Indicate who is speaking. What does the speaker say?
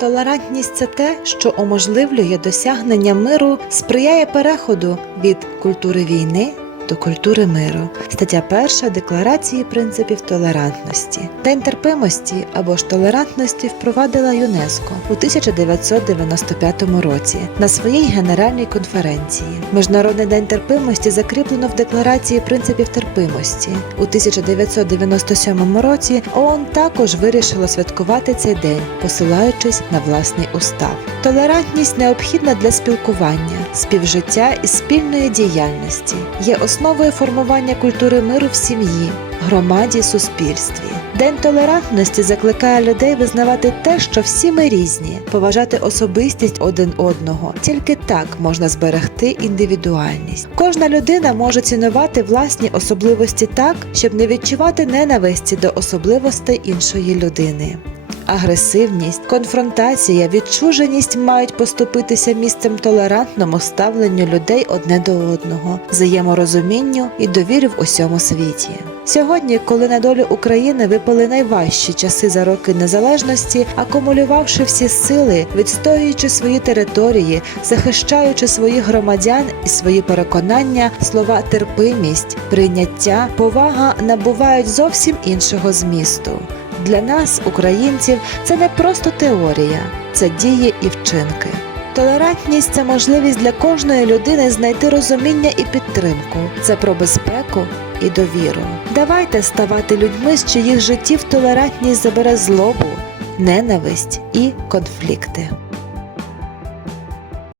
Speaker 1: Толерантність це те, що уможливлює досягнення миру, сприяє переходу від культури війни до культури миру. Стаття 1 Декларації принципів толерантності. День терпимості або ж толерантності впровадила ЮНЕСКО у 1995 році на своїй генеральній конференції. Міжнародний день терпимості закріплено в Декларації принципів терпимості. У 1997 році ООН також вирішило святкувати цей день, посилаючись на власний устав. Толерантність необхідна для спілкування, співжиття і спільної діяльності, є основою формування культури миру в сім'ї, громаді, суспільстві. День толерантності закликає людей визнавати те, що всі ми різні, поважати особистість один одного. Тільки так можна зберегти індивідуальність. Кожна людина може цінувати власні особливості так, щоб не відчувати ненависті до особливостей іншої людини. Агресивність, конфронтація, відчуженість мають поступитися місцем толерантному ставленню людей одне до одного, взаєморозумінню і довірі в усьому світі. Сьогодні, коли на долю України випали найважчі часи за роки незалежності, акумулювавши всі сили, відстоюючи свої території, захищаючи своїх громадян і свої переконання, слова терпимість, прийняття, повага набувають зовсім іншого змісту. Для нас, українців, це не просто теорія, це дії і вчинки. Толерантність це можливість для кожної людини знайти розуміння і підтримку. Це про безпеку і довіру. Давайте ставати людьми, з чиїх життів толерантність забере злобу, ненависть і конфлікти.